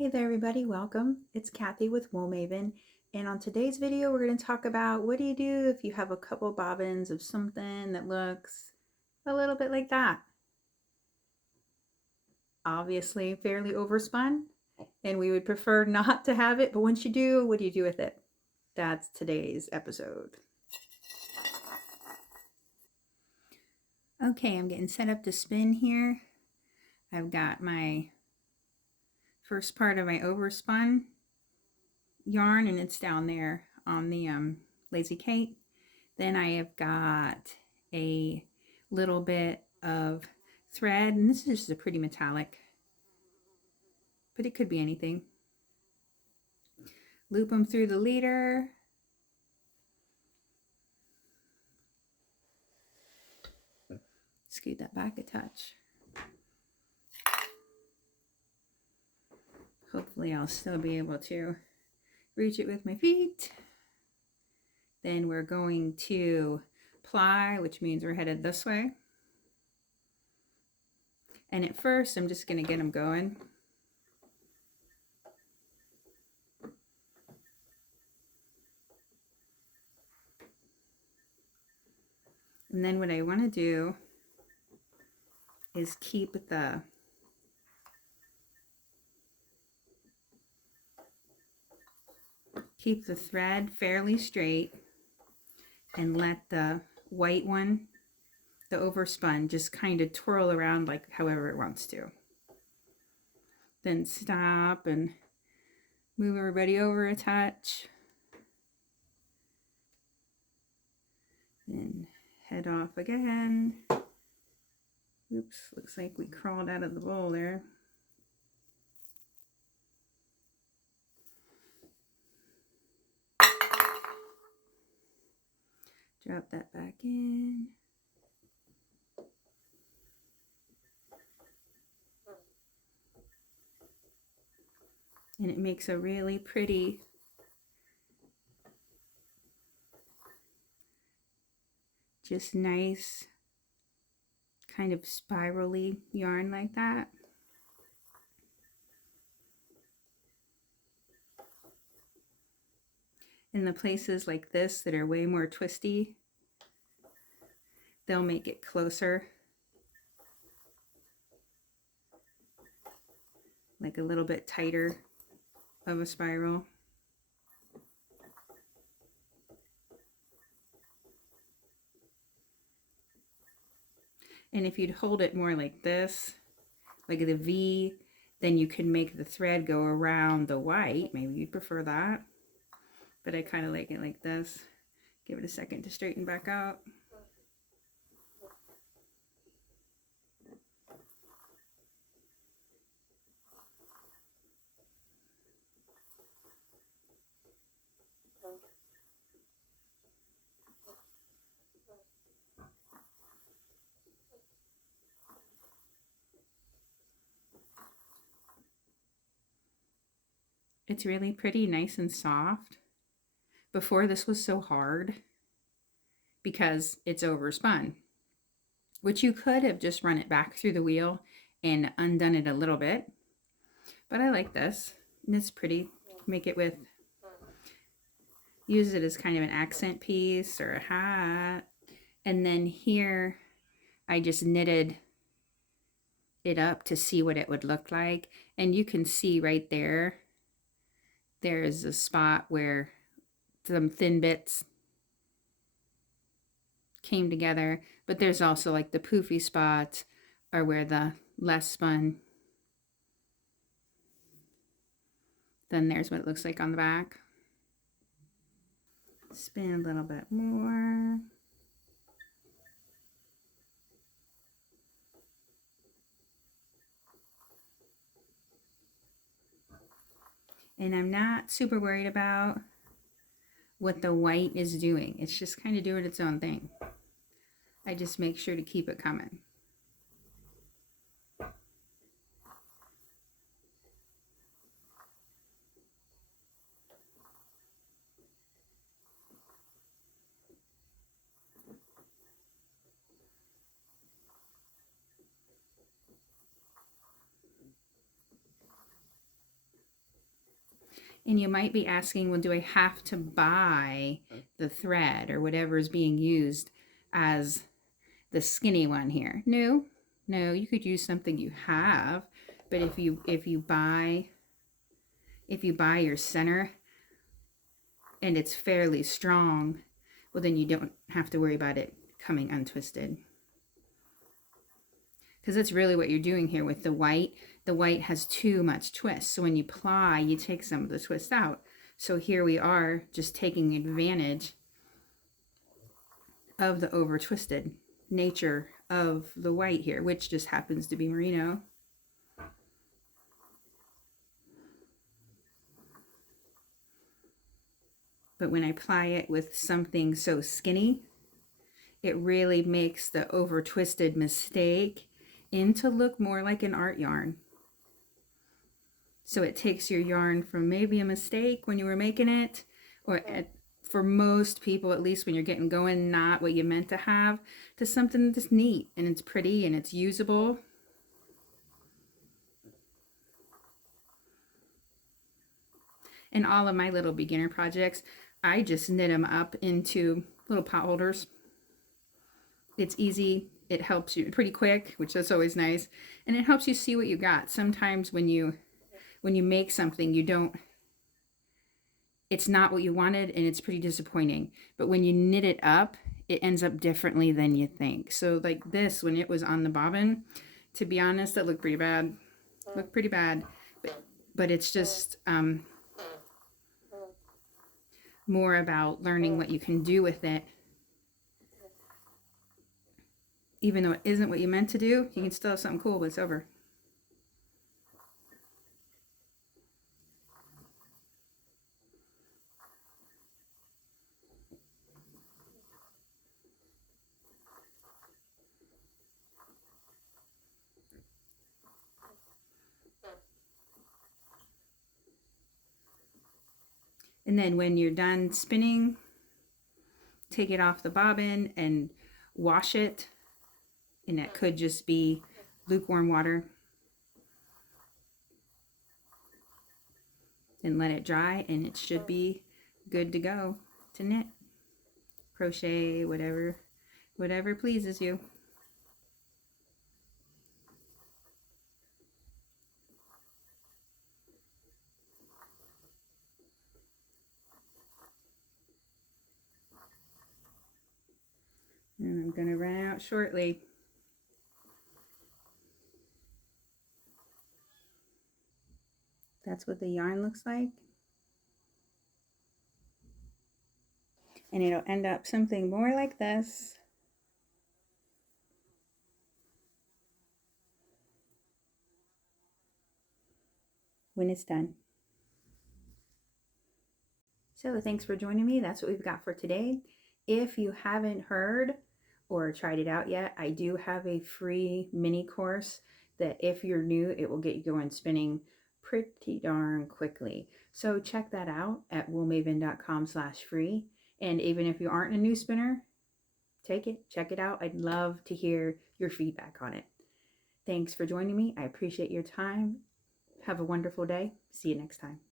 Hey there everybody, welcome. It's Kathy with Wool Maven, and on today's video we're going to talk about what do you do if you have a couple bobbins of something that looks a little bit like that. Obviously fairly overspun, and we would prefer not to have it, but once you do, what do you do with it? That's today's episode. Okay, I'm getting set up to spin here. I've got my first part of my overspun yarn, and it's down there on the Lazy Kate. Then I have got a little bit of thread, and this is just a pretty metallic, but it could be anything. Loop them through the leader. Scoot that back a touch. Hopefully I'll still be able to reach it with my feet. Then we're going to ply, which means we're headed this way. And at first I'm just going to get them going. And then what I want to do is keep the thread fairly straight and let the white one, the overspun, just kind of twirl around like however it wants to. Then stop and move everybody over a touch. Then head off again. Oops, looks like we crawled out of the bowl there. Drop that back in. And it makes a really pretty just nice kind of spirally yarn like that. In the places like this that are way more twisty, they'll make it closer, like a little bit tighter of a spiral. And if you'd hold it more like this, like the V, then you can make the thread go around the white. Maybe you'd prefer that. But I kind of like it like this. Give it a second to straighten back out. It's really pretty nice and soft. Before, this was so hard because it's overspun, which you could have just run it back through the wheel and undone it a little bit. But I like this, and it's pretty. Make it with, use it as kind of an accent piece or a hat. And then here, I just knitted it up to see what it would look like. And you can see right there, there's a spot where some thin bits came together, but there's also like the poofy spots are where the less spun. Then there's what it looks like on the back. Spin a little bit more. And I'm not super worried about what the white is doing. It's just kind of doing its own thing. I just make sure to keep it coming. And you might be asking, well, do I have to buy the thread or whatever is being used as the skinny one here? No, no, you could use something you have, but if you buy your center and it's fairly strong, well, then you don't have to worry about it coming untwisted. Because that's really what you're doing here with the white. The white has too much twist. So when you ply, you take some of the twist out. So here we are just taking advantage of the over twisted nature of the white here, which just happens to be merino. But when I ply it with something so skinny, it really makes the over twisted mistake into look more like an art yarn. So it takes your yarn from maybe a mistake when you were making it, or for most people, at least when you're getting going, not what you meant to have, to something that's neat and it's pretty and it's usable. And all of my little beginner projects, I just knit them up into little pot holders. It's easy. It helps you pretty quick, which is always nice. And it helps you see what you got. Sometimes when you make something, it's not what you wanted and it's pretty disappointing. But when you knit it up, it ends up differently than you think. So like this, when it was on the bobbin, to be honest, that looked pretty bad. Looked pretty bad. But it's just more about learning what you can do with it. Even though it isn't what you meant to do, you can still have something cool, but it's over. And then when you're done spinning, take it off the bobbin and wash it. And that could just be lukewarm water. And let it dry, and it should be good to go to knit, crochet, whatever pleases you. And I'm going to run out shortly. That's what the yarn looks like. And it'll end up something more like this. When it's done. So thanks for joining me. That's what we've got for today. If you haven't heard or tried it out yet, I do have a free mini course that if you're new, it will get you going spinning pretty darn quickly. So check that out at woolmaven.com/free. And even if you aren't a new spinner, take it, check it out. I'd love to hear your feedback on it. Thanks for joining me. I appreciate your time. Have a wonderful day. See you next time.